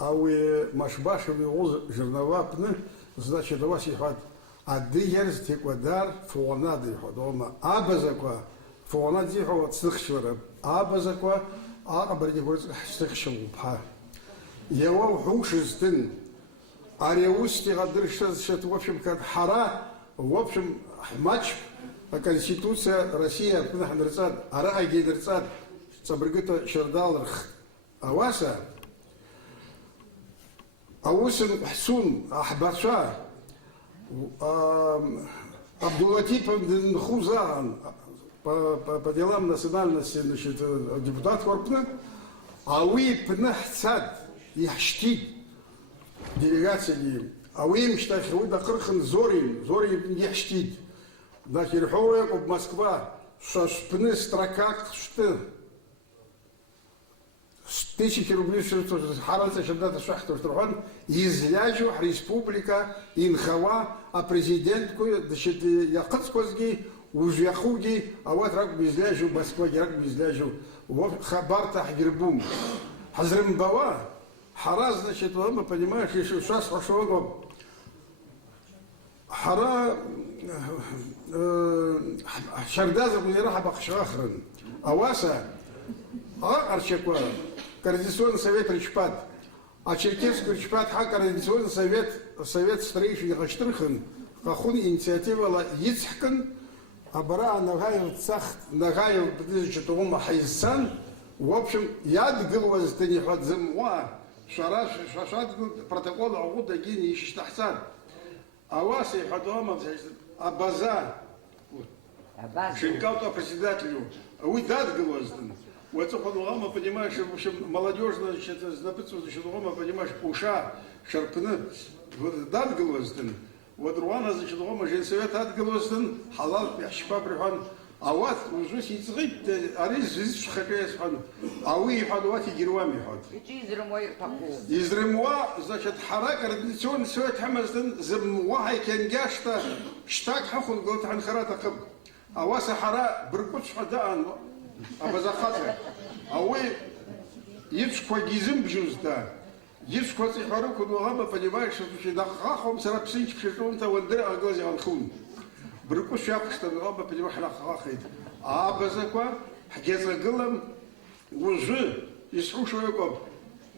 ауи машбашеви уз жернавапны, значит, вас ихат адыгерз теквадар фуонады ихат. Ома абазаква фуонады ихат сыхшвара. Абазаква акабарди бурц сыхшвупа. Ява хушистын. Ариусти гадрышаз шат в общем как хара, в общем матч Конституция России пнахнерцад, ара гидерцад, цабргыта шардалрх. Аваса Аусин Хсун Ахбаша Абдулатип Хузан по делам национальности, значит, депутат Корпна, Ауи Пнахцад Яхштид делегации, Ауи Мштах Уида Крхан Зори Яхштид, на Кирхове об Москва, Шашпны Стракак Шты. 1000 рублей, Харальца Шабдата Шахту Штурхан, изляжу республика Инхава, а президентку, значит, Якутскозги, Ужьяхуги, а вот рак безляжу, Москва, рак безляжу, вот Хабарта Хагирбум. Хазрымбава, Хара, значит, мы понимаем, что сейчас пошел Хара Шардаза Музираха Бахшахран, Аваса, Арчаква. Координационный совет Ричпат, а Черкесский Ричпат, Координационный совет строителей Хаштрыхан, Хахун инициатива Ицхкан, Абара Нагаев Цах, Нагаев Бдызчатума Хайсан, в общем, яд гылваз Танихат Замуа, Шараш, Шашат, протокол Агуда Гини Иштахсан, Аваси Хадуама, Абаза, Шинкаута председателю, Уйдад гылваздан. Вот это мы понимаешь, в общем, молодежно, значит, значит, понимаешь, уша, шарпны, вот дат глозден, вот руана, значит, женсовет дат глозден, халал, яшпа прихан, а вот уже сицрит, арис зис шхапес хан, а вы хадуати гервами хад. Из Ремуа, значит, хара координационный совет хамазден, замуа кенгашта, штак хахун голт хан харата каб, а вас хара бркут шхадаан. Абазахата, а вы ецква гизм бжузда, ецква цихару кунугама, понимаешь, что ты на хахом сарапсинч пшитунта вандер агази алхун. Бруку шапк что нугама, понимаешь, на хахит. А абазаква хагеза галам уже исрушуеком.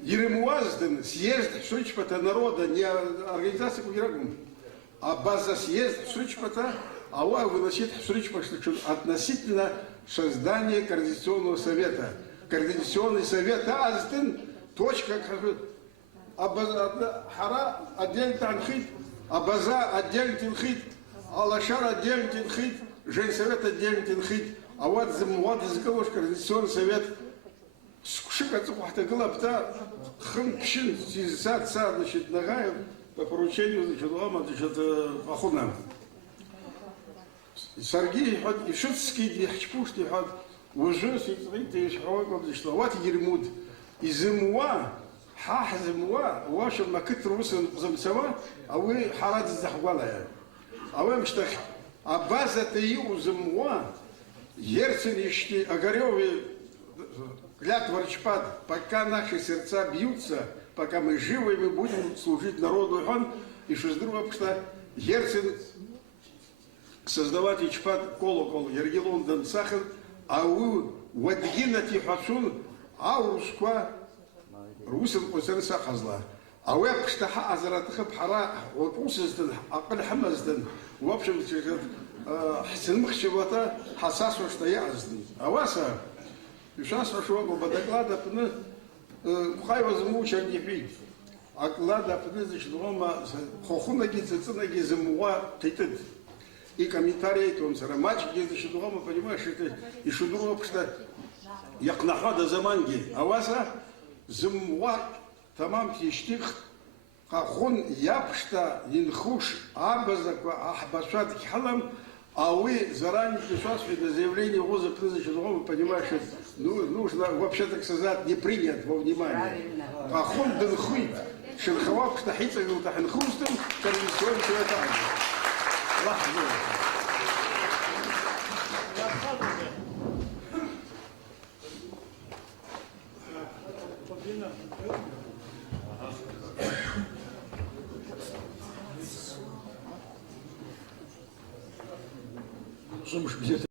Еремуазден съезд сучпата народа, не организация кугирагум. А база съезд сучпата, а вы выносит сучпа относительно создание Координационного совета. Координационный совет Азден, точка, Хара отдельный танхит, Абаза отдельный танхит, Алашар отдельный танхит, Женсовет отдельный танхит, а вот из Координационный совет Скушика Цухахта Галапта, Ханкшин, Сизисат, значит, Нагаев, по поручению, значит, Лама, значит, Ахунам. Сергей хад и шутский дихчпушти хад уже сидит и шхавак обдишловать ермуд и зимуа хах зимуа ваша макет русен замсава а вы харад захвала а вы мштах а база таю зимуа ерценишки огарёвы клятва Ричпат, пока наши сердца бьются, пока мы живы, мы будем служить народу хан и что с другого что Ерцен создавать Ричпат колокол, Ергелон Дан Сахар, а у Вадгина Тихасун, а у Русква Русин Осерса Хазла. А у Эпштаха Азаратха Пхара, вот Усизден, Акаль Хамазден, в общем, Хасинмахчевата, Хасасу Штаязден. А васа, и сейчас Рашуагу Бадаклада, Хай возмуча не пить. Аклада, значит, дома, Хохунаги, Цицунаги, Замуа, Титет. И комментарии, он сарамач, где ты шедугама, понимаешь, это и шедугама, что якнахада заманги, а васа замуа тамам тиштих, хахон япшта инхуш абазаква ахбашат кхалам, а вы заранее пришли на заявление ВОЗа приза шедугама, понимаешь, ну, нужно вообще, так сказать, не принят во внимание. Хахон дынхуит, шерхавак штахица гултахенхустым, координационный совет Азии. لحظة потому что где-то